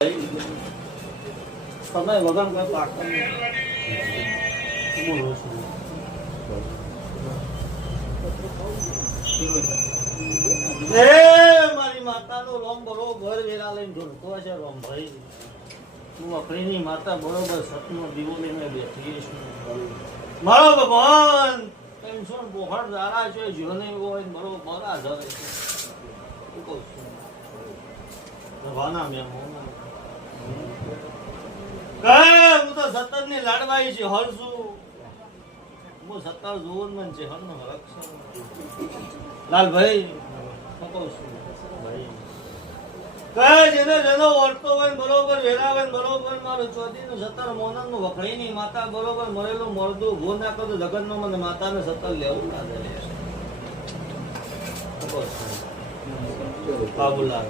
તમે વગર કોઈ પાકતા મારી માતાનો રોમ બરોબર વેરા લઈને ઢોળતો છે. રોમ ભાઈ હું અખરીની માતા બરોબર સતનો દીવો લઈને બેઠી છું. મારો ભગવાન ટેન્શન બોહડ દારા છે. જીવને હોય બરોબર આધાર છે. હું કહું છું ભગવાના મેં હું તો સત્તર ની લાડવાઈ છે. હરશું હું 17 જોન મન છે. હરનો રક્ષણ લાલભાઈ હું કહું છું ભાઈ કઈ જેને જેનો વર્તો હોય બરોબર વેરાવે બરોબર મારું ચોથી નું 17 મોનન નું વખણી ની માતા બરોબર મરેલું મરદું ભો ના કરતો જગત નો મને માતા ને 17 લેવું ના દે. બાબુલા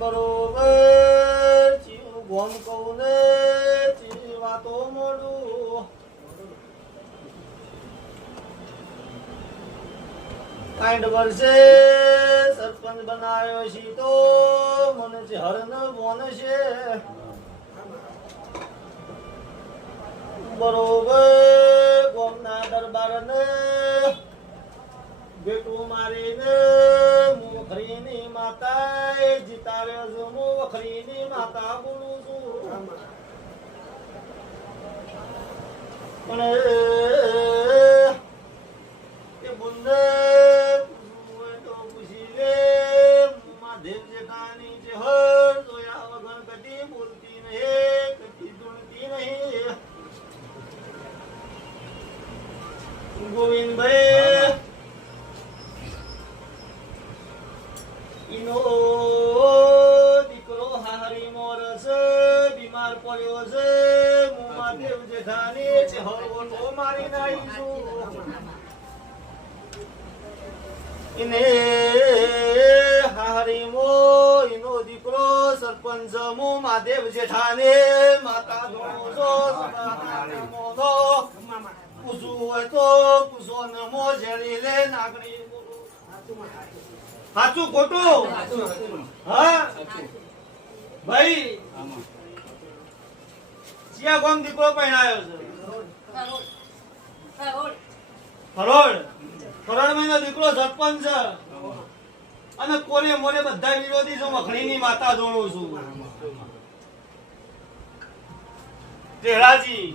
બરોબર ચીવું ગોમ કહું ને ચી વાતો મોડું 60 વર્ષે સરપંચ બનાવ્યો છે તો મને છે હરન બોન છે. બરોબર ગોમના દરબાર ને બેટું મારીને મુખરીની માતા જીતાડ્યો છું. મુખરીની માતા બોલું છું પણ એ બુંદે તો પૂછી લે મહાદેવ જેઠાની છે. હર જોયા વગર કદી બોલતી નહીં કદી જોડતી નહીં. ગોવિંદભાઈ ઈનો દીકરો હારી મોરસ બીમાર પડ્યો છે. હું મહાદેવ જેઠાની છે હરવો તો મારી નાખીશું. ઇને હારી મો ઈનો દીકરો સરપંચ હું મહાદેવ જેઠાને માતા જોડો છો. મોનો પૂછવું હોય તો પૂછો ને મો જેડી લે નાગણી સાચું ખોટું હા ભાઈ ચિયા ગામ દીકરો પહેણાયો છે. કરોડ મહિનો દીકરો સરપંચ છે અને કોને મોને બધા વિરોધી છું. મખણીની માતા જોડું છું. તેરાજી